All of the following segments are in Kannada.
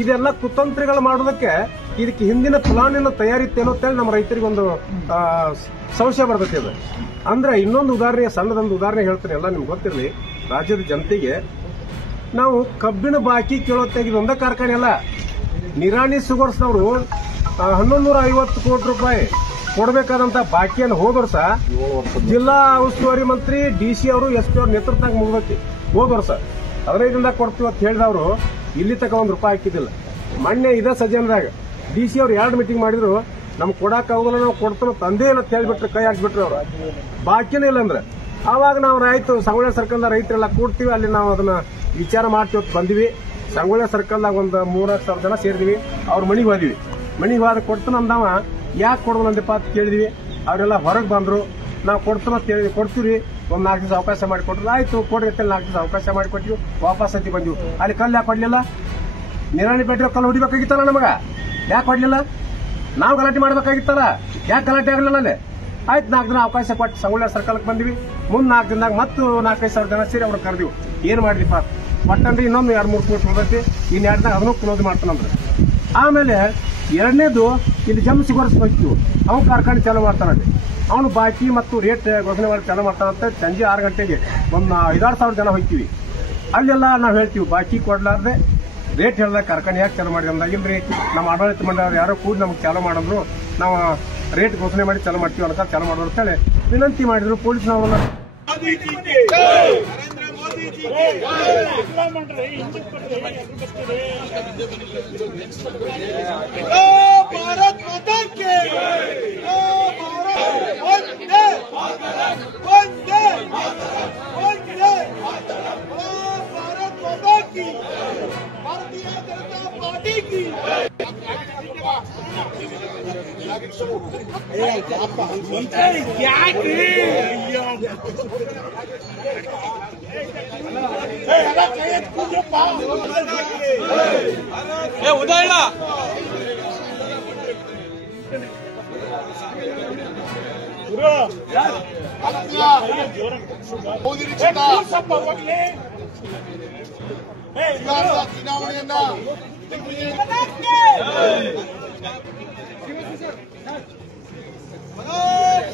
ಇದೆಲ್ಲ ಕುತಂತ್ರಿಗಳು ಮಾಡೋದಕ್ಕೆ ಇದಕ್ಕೆ ಹಿಂದಿನ ಪ್ಲಾನಿನ ತಯಾರಿತ್ತೇನೋ ಅಂತೇಳಿ ನಮ್ಮ ರೈತರಿಗೆ ಒಂದು ಸಂಶಯ ಬರ್ತೈತಿ. ಅದು ಅಂದ್ರೆ ಇನ್ನೊಂದು ಉದಾಹರಣೆ, ಸಣ್ಣದೊಂದು ಉದಾಹರಣೆ ಹೇಳ್ತೀನಿ, ಎಲ್ಲ ನಿಮ್ಗೆ ಗೊತ್ತಿರಲಿ. ರಾಜ್ಯದ ಜನತೆಗೆ ನಾವು ಕಬ್ಬಿನ ಬಾಕಿ ಕೇಳೋತ್ತಾಗಿ ಒಂದೇ ಕಾರ್ಖಾನೆ ಅಲ್ಲ, ನಿರಾಣಿ ಶುಗರ್ಸ್ನವರು 1150 ಕೋಟಿ ರೂಪಾಯಿ ಕೊಡಬೇಕಾದಂತ ಬಾಕಿಯನ್ನು ಹೋದ ವರ್ಷ ಜಿಲ್ಲಾ ಉಸ್ತುವಾರಿ ಮಂತ್ರಿ DC ಅವರು SP ಅವ್ರ ನೇತೃತ್ವದಾಗ ಮುಗಿದಕ್ಕೆ ಹೋದ ವರ್ಷ 15ರಿಂದ ಕೊಡ್ತೀವಿ ಅಂತ ಹೇಳಿದವರು ಇಲ್ಲಿ ತಕ ₹1 ಹಾಕಿದ್ದಿಲ್ಲ. ಮೊನ್ನೆ ಇದೇ ಸಜ್ಜನದಾಗ DC ಅವ್ರು 2 ಮೀಟಿಂಗ್ ಮಾಡಿದ್ರು, ನಮ್ಗೆ ಕೊಡಕ್ಕಾಗೋದಿಲ್ಲ, ನಾವು ಕೊಡ್ತಾನ ತಂದೆ ಇಲ್ಲ ಅಂತ ಹೇಳ್ಬಿಟ್ರು, ಕೈ ಹಾಕ್ಬಿಟ್ರು ಅವ್ರು. ಬಾಕಿನೇ ಇಲ್ಲ ಅಂದ್ರೆ ಆವಾಗ ನಾವು ಆಯ್ತು ಸಂಗೊಳ್ಳಿ ಸರ್ಕಲ್ದ ರೈತರೆಲ್ಲ ಕೂಡ್ತೀವಿ, ಅಲ್ಲಿ ನಾವು ಅದನ್ನ ವಿಚಾರ ಮಾಡ್ತೀವಿ ಅಂತ ಬಂದಿವಿ. ಸಂಗೊಳ್ಳಿ ಸರ್ಕಲ್ದಾಗ ಒಂದು 3,000 ಜನ ಸೇರಿದ್ವಿ. ಅವ್ರ ಮನೆಗೆ ಹೋದಿವಿ. ಮನೆಗೆ ಹೋದ ಕೊಡ್ತಾನ ಅಂದವ, ಯಾಕೆ ಕೊಡೋದಂದಪ್ಪ ಅಂತ ಕೇಳಿದ್ವಿ. ಅವರೆಲ್ಲ ಹೊರಗೆ ಬಂದ್ರು. ನಾವು ಕೊಡ್ತಾನ ಅಂತ ಹೇಳಿದ್ವಿ, ಕೊಡ್ತೀವಿ, ಒಂದು 4 ದಿವಸ ಅವಕಾಶ ಮಾಡಿಕೊಟ್ರು. ಆಯ್ತು ಕೊಡ್ರಿ ಅಂತ 4 ದಿವಸ ಅವಕಾಶ ಮಾಡಿಕೊಟ್ಟಿವಿ. ವಾಪಸ್ ಹತ್ತಿ ಬಂದಿವಿ. ಅಲ್ಲಿ ಕಲ್ಲು ಯಾಕೆ ಕೊಡ್ಲಿಲ್ಲ? ನಿರಾಣಿ ಪೇಟೆ ಕಲ್ಲು ಹೊಡಿಬೇಕಾಗಿತ್ತಲ್ಲ ನಮಗ, ಯಾಕೆ ಕೊಡ್ಲಿಲ್ಲ? ನಾವು ಗಲಾಟೆ ಮಾಡ್ಬೇಕಾಗಿತ್ತಲ್ಲ, ಯಾಕೆ ಗಲಾಟೆ ಆಗಲಿಲ್ಲ ಅಲ್ಲಿ? ಆಯ್ತು 4 ದಿನ ಅವಕಾಶ ಕೊಟ್ಟು ಸಂಗೊಳ್ಳಿ ಸರ್ಕಲ್ಗೆ ಬಂದಿವಿ. ಮುಂದ್ 4 ದಿನದಾಗ ಮತ್ತು 4,000-5,000 ಜನ ಸೇರಿ ಅವ್ರು ಕರೆದಿವಿ. ಏನ್ ಮಾಡಿದಿಪ್ಪ ಒಟ್ಟಂದ್ರೆ ಇನ್ನೊಂದು 2-3 ಕೋಟಿ ಹೋಗೈತಿ, ಇನ್ನು 2 ದಿನ ಅದನ್ನು ಕ್ಲೋಸ್ ಮಾಡ್ತಾನಂದ್ರೆ. ಆಮೇಲೆ ಎರಡನೇದು ಇಲ್ಲಿ ಜಮ್ ಶುಗರ್ಸ್ ಹೋಗ್ತೀವಿ, ಅವ್ನು ಕಾರ್ಖಾನೆ ಚಾಲೂ ಮಾಡ್ತಾನಲ್ಲಿ. ಅವನು ಬಾಕಿ ಮತ್ತು ರೇಟ್ ಘೋಷಣೆ ಮಾಡಿ ಚಾಲೂ ಮಾಡ್ತಾನಂತ. ಸಂಜೆ 6 ಗಂಟೆಗೆ ಒಂದು 5,000-6,000 ಜನ ಹೋಗ್ತೀವಿ. ಅಲ್ಲೆಲ್ಲ ನಾವು ಹೇಳ್ತೀವಿ, ಬಾಕಿ ಕೊಡ್ಲಾರ್ದೆ ರೇಟ್ ಹೇಳ್ದಾಗ ಕಾರ್ಖಾನೆ ಯಾಕೆ ಚಾಲೂ ಮಾಡಿ ಅಂದಾಗ, ಇಲ್ರಿ ನಮ್ಮ ಆಡಳಿತ ಮಂಡಳಿ ಯಾರೋ ಕೂಡ ನಮ್ಗೆ ಚಾಲೂ ಮಾಡಿದ್ರು, ನಾವು ರೇಟ್ ಘೋಷಣೆ ಮಾಡಿ ಚಾಲೂ ಮಾಡ್ತೀವಿ ಅನ್ನೋ ಚಾಲೂ ಮಾಡೋರು ಅಂತೇಳಿ ವಿನಂತಿ ಮಾಡಿದ್ರು ಪೊಲೀಸ್ನವ್ರನ್ನ. भारत माता के वंदे वंदे वंदे भारत माता की, भारतीय जनता पार्टी की। उदयण ಚುನಾವಣೆಯನ್ನ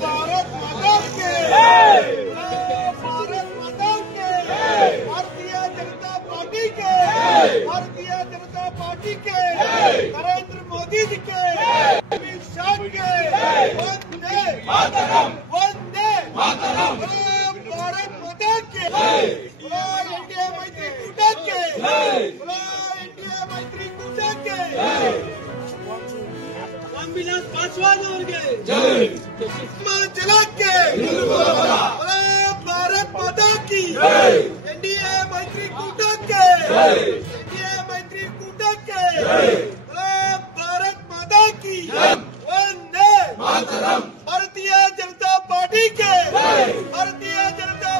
भारत माता के, भारत माता के, भारतीय जनता पार्टी के, भारतीय जनता पार्टी के, नरेंद्र मोदी जी के, अमित शाह के, वंदे वंदे भारत माता के, इंडिया मैत्री कूटा के, इंडिया मैत्री कूटा के, रामविलास पासवान ಅವರಿಗೆ जला के, भारत माता की, एनडीए मैत्री कूटा के, एनडीए मैत्री कूटा के, भारत माता की, वंदे भारतीय जनता पार्टी के, भारतीय जनता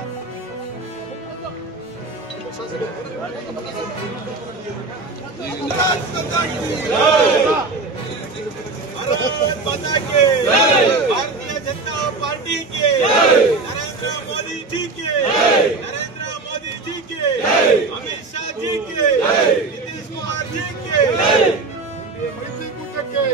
माता के, भारतीय जनता पार्टी के, नरेंद्र मोदी जी के, नरेंद्र मोदी जी के, अमित शाह जी के, नीतीश कुमार जी के, मैत्री कूट के,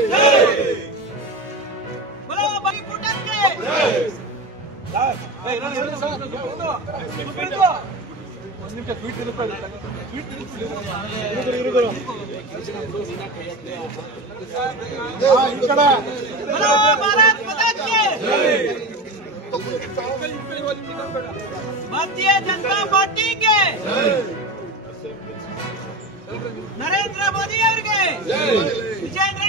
भारतीय जनता पार्टी के नरेंद्र मोदी ಅವರಿಗೆ ವಿಜೇಂದ್ರ